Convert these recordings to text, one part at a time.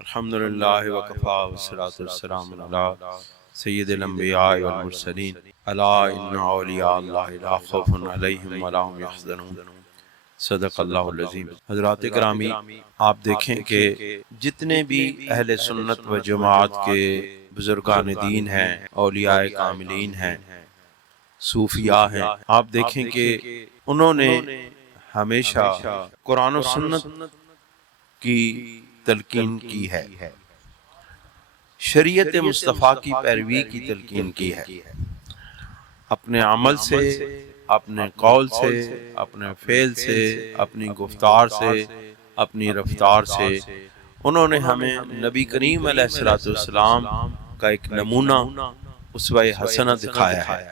الحمدللہ وکفا والصلاۃ والسلام علی سید الانبیاء والمرسلین الا ان اولیاء اللہ لا خوف علیہم ولا هم یحزنون صدق اللہ العظیم۔ حضرات گرامی، آپ دیکھیں کہ جتنے بھی اہل سنت و جماعت کے بزرگان دین ہیں، اولیاء کاملین ہیں، صوفیاء ہیں، آپ دیکھیں کہ انہوں نے ہمیشہ قرآن و سنت کی تلقین کی ہے، شریعت مصطفیٰ کی پیروی کی تلقین کی ہے، اپنے عمل سے، اپنے قول سے، اپنے فعل سے، اپنی گفتار سے، اپنی رفتار سے انہوں نے ہمیں نبی کریم علیہ السلام کا ایک نمونہ اسوہ حسنہ دکھایا ہے۔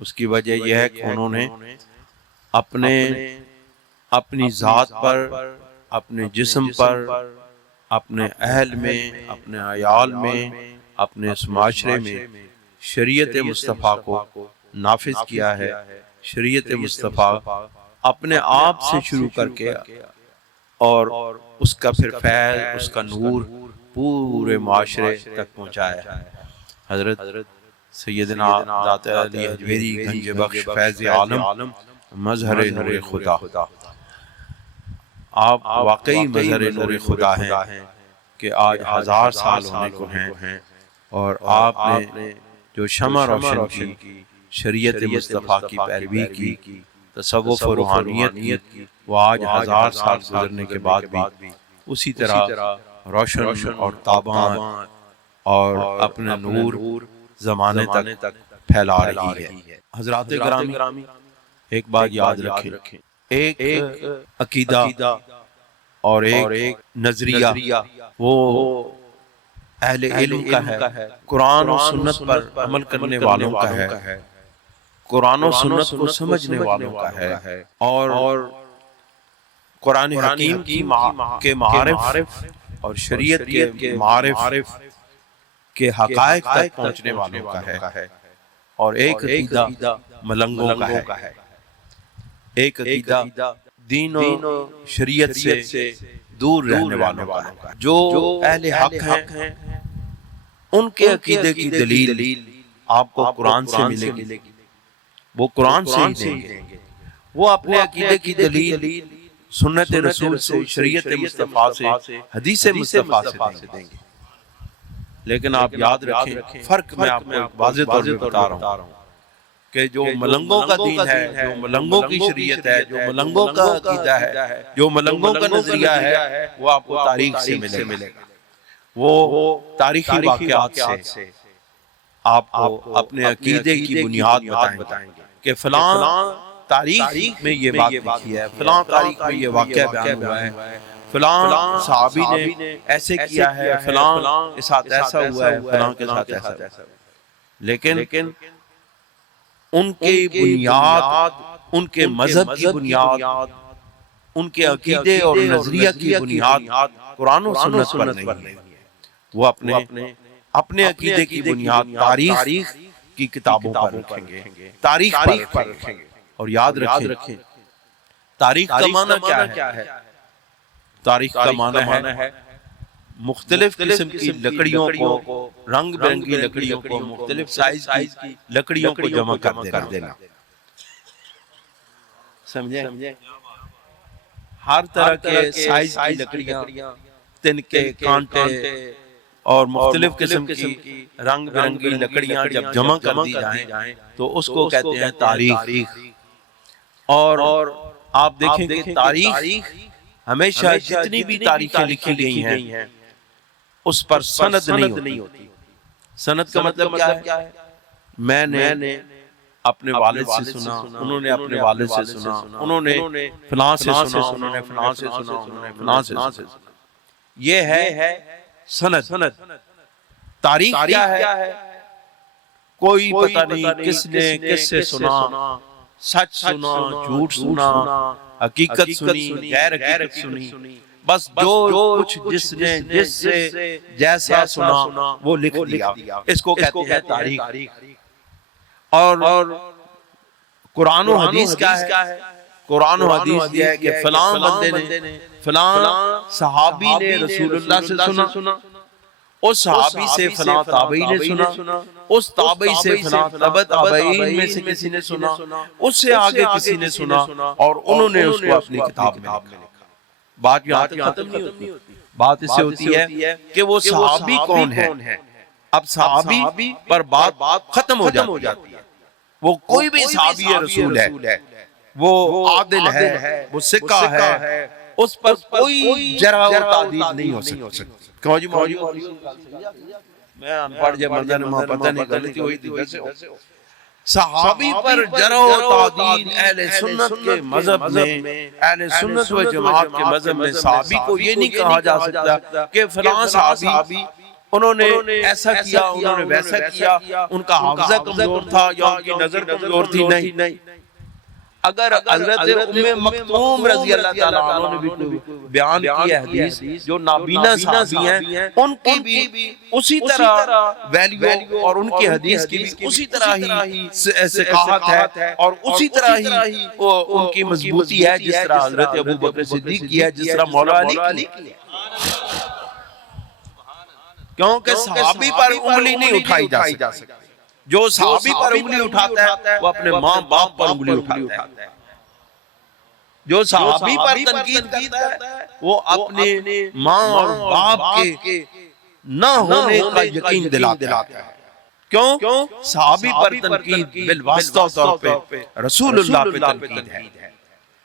اس کی وجہ یہ ہے کہ انہوں نے اپنی ذات پر، اپنے جسم پر، اپنے اہل میں، اپنے عیال میں، اپنے اس معاشرے میں شریعت مصطفیٰ کو نافذ کیا ہے۔ شریعت مصطفیٰ اپنے آپ سے شروع کر کے اور اس کا پھر فیض، اس کا نور پورے معاشرے تک پہنچایا ہے۔ حضرت سیدنا ذات علی حجویری گنج بخش فیض عالم مظہر نور خدا، آپ واقعی مظہر نور خدا ہیں کہ آج 1000 سال ہونے کو ہیں، اور آپ نے جو شمع روشن کی، شریعت مصطفیٰ کی پیروی کی، تصوف و روحانیت کی، وہ آج 1000 سال گزرنے کے بعد بھی اسی طرح روشن اور تاباں اور اپنا نور زمانے تک پھیلا رہی ہے۔ حضرات گرامی، ایک بات یاد رکھیں، ایک عقیدہ اور ایک نظریہ وہ اہل علم کا ہے، قرآن و سنت پر عمل کرنے والوں کا ہے، قرآن و سنت کو سمجھنے والوں کا ہے، اور قرآن حکیم کے معارف اور شریعت کے معارف کے حقائق تک پہنچنے والوں کا ہے، اور ایک عقیدہ ملنگوں کا ہے، ایک عقیدہ دین و شریعت سے دور رہنے والوں کا ہے۔ جو اہل حق ہیں ان کے عقیدے کی دلیل آپ کو قرآن سے ملے گی، وہ قرآن سے ہی دیں گے، وہ اپنے عقیدے کی دلیل سنت رسول سے، شریعت مصطفیٰ سے، حدیث مصطفیٰ سے دیں گے۔ لیکن آپ یاد رکھیں، فرق میں آپ کو واضح طور پہ بتا رہا ہوں کہ جو ملنگوں کا دین ہے، جو ملنگوں کی شریعت ہے، جو ملنگوں کا عقیدہ ہے، جو ملنگوں کا نظریہ ہے، وہ آپ کو تاریخ سے ملے گا، وہ تاریخی واقعات سے آپ کو اپنے عقیدے کی بنیاد بتائیں گے کہ فلاں تاریخ میں یہ بات لکھی ہے، فلاں تاریخ میں یہ واقعہ بیان ہوا ہے، فلاں صحابی نے ایسے کیا ہے، فلاں کے ساتھ ایسا ہوا ہے، فلاں کے ساتھ ایسا ہوا ہے۔ لیکن ان کی بنیاد، ان کے مذہب کی بنیاد، ان کے عقیدے اور نظریہ کی بنیاد قرآن و سنت پر نہیں ہے، وہ اپنے عقیدے کی بنیاد تاریخ کی کتابوں پر رکھیں گے، تاریخ پر رکھیں گے۔ اور یاد رکھیں، تاریخ کا معنی کیا ہے؟ تاریخ کا معنی ہے مختلف قسم کی لکڑیوں کو، رنگ برنگی لکڑیوں کو، مختلف سائز کی لکڑیوں کو جمع کر دینا، سمجھیں؟ ہر طرح کے سائز کی لکڑیاں، تنکے، کانٹے اور مختلف قسم کی رنگ برنگی لکڑیاں جب جمع کر دی جائیں تو اس کو کہتے ہیں تاریخ۔ اور آپ دیکھیں کہ تاریخ ہمیشہ جتنی بھی تاریخیں لکھی گئی ہیں اس پر سند نہیں ہوتی۔ سند کا مطلب کیا ہے؟ میں نے اپنے والد سے سنا، انہوں نے اپنے والد سے سنا، انہوں نے فلاں سے سنا، انہوں نے فلاں سے سنا، انہوں نے فلاں سے سنا، یہ ہے سند۔ تاریخ کیا ہے؟ کوئی پتہ نہیں کس نے کس سے سنا، سچ سنا، جھوٹ سنا، حقیقت سنی، غیر حقیقت سنی، بس جو کچھ جس نے جس سے جیسا سنا وہ لکھ دیا، اس کو کہتے ہیں تاریخ۔ اور قرآن و حدیث کیا ہے؟ قرآن و حدیث یہ ہے کہ فلاں بندے نے فلاں صحابی نے رسول اللہ سے سنا، اس صحابی سے فلاں تابعی نے سنا، اس تابعی سے فلاں تبع تابعین میں سے کسی نے سنا، اس سے آگے کسی نے سنا، اور انہوں نے اس کو اپنی کتاب میں لکھا۔ بات یہاں تک ختم نہیں ہوتی، بات اس سے ہوتی ہے کہ وہ صحابی کون ہے۔ اب صحابی پر بات ختم ہو جاتی ہے، وہ کوئی بھی صحابی رسول ہے، وہ عادل ہے، وہ ثقہ ہے، اس پر کوئی جرح و تعدیل نہیں ہو سکتی۔ کہو جی موجود میں انپڑھ جب مندر میں پتہ نہیں غلطی ہوئی تھی ویسے صحابی پر جرح و تعدیل اہل سنت کے مذہب میں، اہل سنت و جماعت کے مذہب میں صحابی کو یہ نہیں کہا جا سکتا کہ فلاں صحابی انہوں نے ایسا کیا، انہوں نے ویسا کیا، ان کا حافظہ کمزور تھا یا ان کی نظر کمزور تھی۔ نہیں، اگر حضرت ام مکتوم رضی اللہ تعالیٰ عنہ نے بھی بیان کی ہے حدیث، جو نابینا صحابی ہیں، ان کی بھی اسی طرح ویلیو اور ان کی حدیث کی بھی اسی طرح ہی ثقافت ہے اور اسی طرح ہی ان کی مضبوطی ہے جس طرح حضرت ابو بکر صدیق کی ہے، جس طرح مولا علی کی۔ کیونکہ صحابی پر انگلی نہیں اٹھائی جا سکتی، جو صحابی پر انگلی اٹھاتا ہے وہ اپنے ماں باپ پر انگلی اٹھاتا ہے، جو صحابی پر تنقید کرتا ہے وہ اپنے ماں اور باپ کے نہ ہونے کا یقین دلاتا ہے۔ کیوں؟ صحابی پر تنقید بالواسطہ طور پہ رسول اللہ پہ تنقید ہے،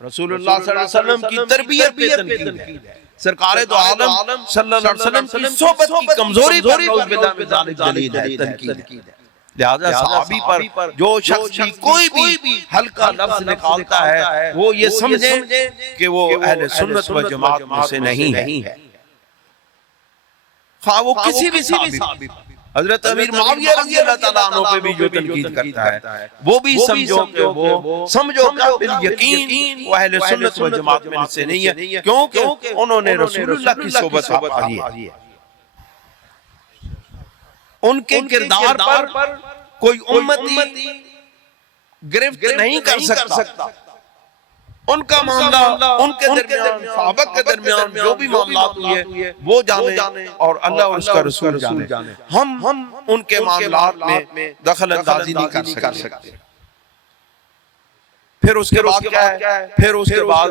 رسول اللہ صلی اللہ علیہ وسلم کی تربیت پہ تنقید ہے، سرکار دو عالم صلی اللہ علیہ وسلم کی صحبت کی کمزوری پر نعوذ باللہ من ذالک دلیل ہے، تنقید ہے۔ لہذا صحابی پر جو شخص بھی کوئی بھی ہلکا لفظ نکالتا ہے وہ یہ سمجھے کہ وہ اہل سنت و جماعت میں سے نہیں ہے، خواہ وہ کسی بھی صحابی۔ حضرت امیر معاویہ رضی اللہ تعالیٰ عنہ پہ بھی جو تنقید کرتا ہے وہ بھی سمجھو کہ بالیقین وہ اہل سنت و جماعت میں سے نہیں ہے، کیونکہ انہوں نے رسول اللہ کی صحبت پائی ہے۔ ان کے کردار پر کوئی امتی گرفت نہیں کر سکتا، ان کا معاملہ ان کے درمیان، صحابہ کے درمیان جو بھی معاملات ہوئے وہ جانے اور اللہ اور اس کا رسول جانے، ہم ان کے معاملات میں دخل اندازی نہیں کر سکتے۔ پھر اس کے بعد کیا ہے؟ پھر اس کے بعد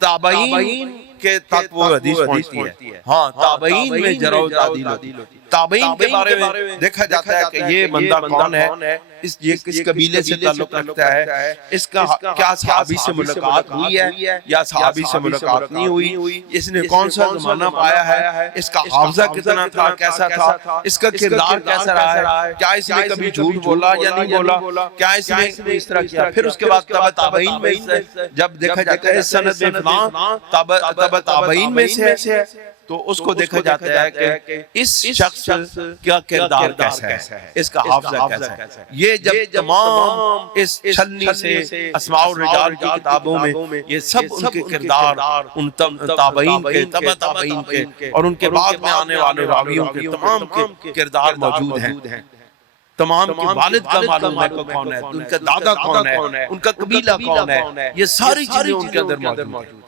تابعین کے تک وہ حدیث پہنچتی ہے۔ ہاں، تابعین میں جرح و تعدیل ہوتی ہے، تابعین کے بارے میں دیکھا جاتا ہے کہ یہ بندہ کون ہے، یہ کس قبیلے سے تعلق رکھتا ہے، اس کا کیا صحابی سے ملاقات ہوئی ہے یا صحابی سے ملاقات نہیں ہوئی، اس نے کون سا زمانہ پایا ہے، اس کا حافظہ کتنا تھا، کیسا تھا، اس کا کردار کیسا رہا ہے، کیا اس نے کبھی جھوٹ بولا یا نہیں بولا، کیا اس نے اس طرح کیا۔ پھر اس کے بعد تبع تابعین میں جب دیکھا جاتا ہے اس سند میں فلاں تبع تابعین میں سے ہے تو اس کو دیکھا جاتا ہے کہ اس شخص کا کردار کیسا ہے، اس کا حافظہ کیسا ہے۔ یہ جب تمام اس چھلنی سے اسماء الرجال کی کتابوں میں یہ سب ان کے کردار، ان تابعین کے، تبع تابعین کے اور ان کے بعد میں آنے والے راویوں کے تمام کے کردار موجود ہیں، تمام کے والد کا معلوم ہے کون ہے، ان کا دادا کون ہے، ان کا قبیلہ کون ہے، یہ ساری چیزیں ان کے اندر موجود ہیں۔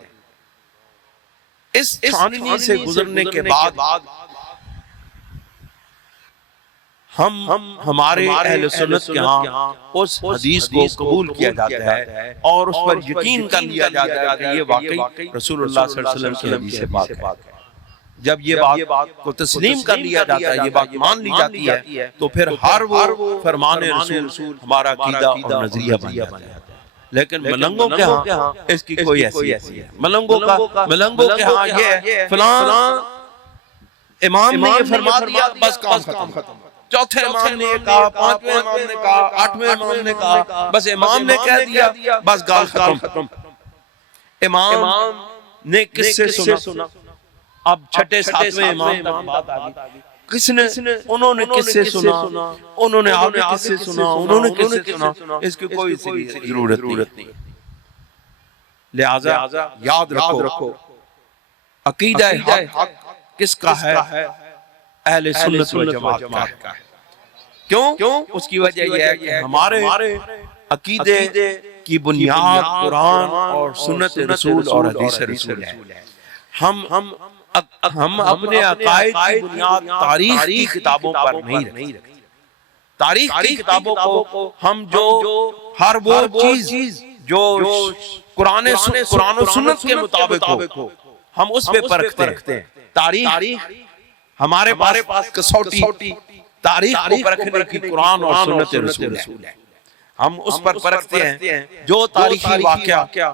اس چھاننی سے گزرنے کے بعد ہمارے اہل سنت کے ہاں اس حدیث کو قبول کیا جاتا ہے اور اس پر یقین کر لیا جاتا ہے کہ یہ واقعی رسول اللہ صلی اللہ علیہ وسلم کی حدیث پاک ہے۔ جب یہ بات کو تسلیم کر لیا جاتا ہے، یہ بات مان لی جاتی ہے، تو پھر ہر وہ فرمان رسول ہمارا عقیدہ اور نظریہ بن جاتا ہے۔ لیکن ملنگوں کے ہاں اس کی کوئی حیثیت نہیں ہے۔ ملنگوں کے ہاں یہ ہے فلاں امام نے یہ فرما دیا، بس کام ختم، چوتھے امام نے یہ کہا، پانچویں امام نے کہا، آٹھویں امام نے کہا، بس امام نے کہہ دیا، بس گال ختم۔ امام نے کس سے سنا؟ اب چھٹے ساتویں امام تک بات آگئی، کس نے، انہوں نے کس سے سنا، انہوں نے آگے کس سے سنا، انہوں نے کس سے سنا، اس کی کوئی ضرورت نہیں۔ لہذا یاد رکھو عقیدہ حق کس کا ہے؟ اہل سنت و جماعت کا ہے۔ کیوں؟ اس کی وجہ یہ ہے کہ ہمارے عقیدے کی بنیاد قرآن اور سنت رسول اور حدیث رسول ہے۔ ہم اپنے عقائد کی بنیاد تاریخ کی کتابوں پر نہیں رکھتے۔ تاریخ کی کتابوں کو ہم جو ہر وہ چیز جو قرآن و سنت کے مطابق ہو ہم اس پہ پرکھتے ہیں۔ تاریخ ہمارے پاس کسوٹی تاریخ کو پرکھنے کی قرآن اور سنت رسول ہے۔ ہم اس پر پرکھتے ہیں جو تاریخی واقعہ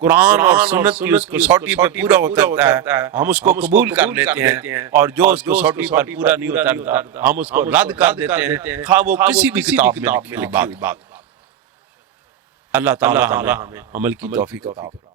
قرآن اور سنت کی اس کسوٹی پر پورا اترتا ہے ہم اس کو قبول کر لیتے ہیں، اور جو اس کسوٹی پر پورا نہیں اترتا ہم اس کو رد کر دیتے ہیں، خواہ وہ کسی بھی کتاب میں لکھی بات۔ اللہ تعالی ہمیں عمل کی توفیق عطا فرمائے۔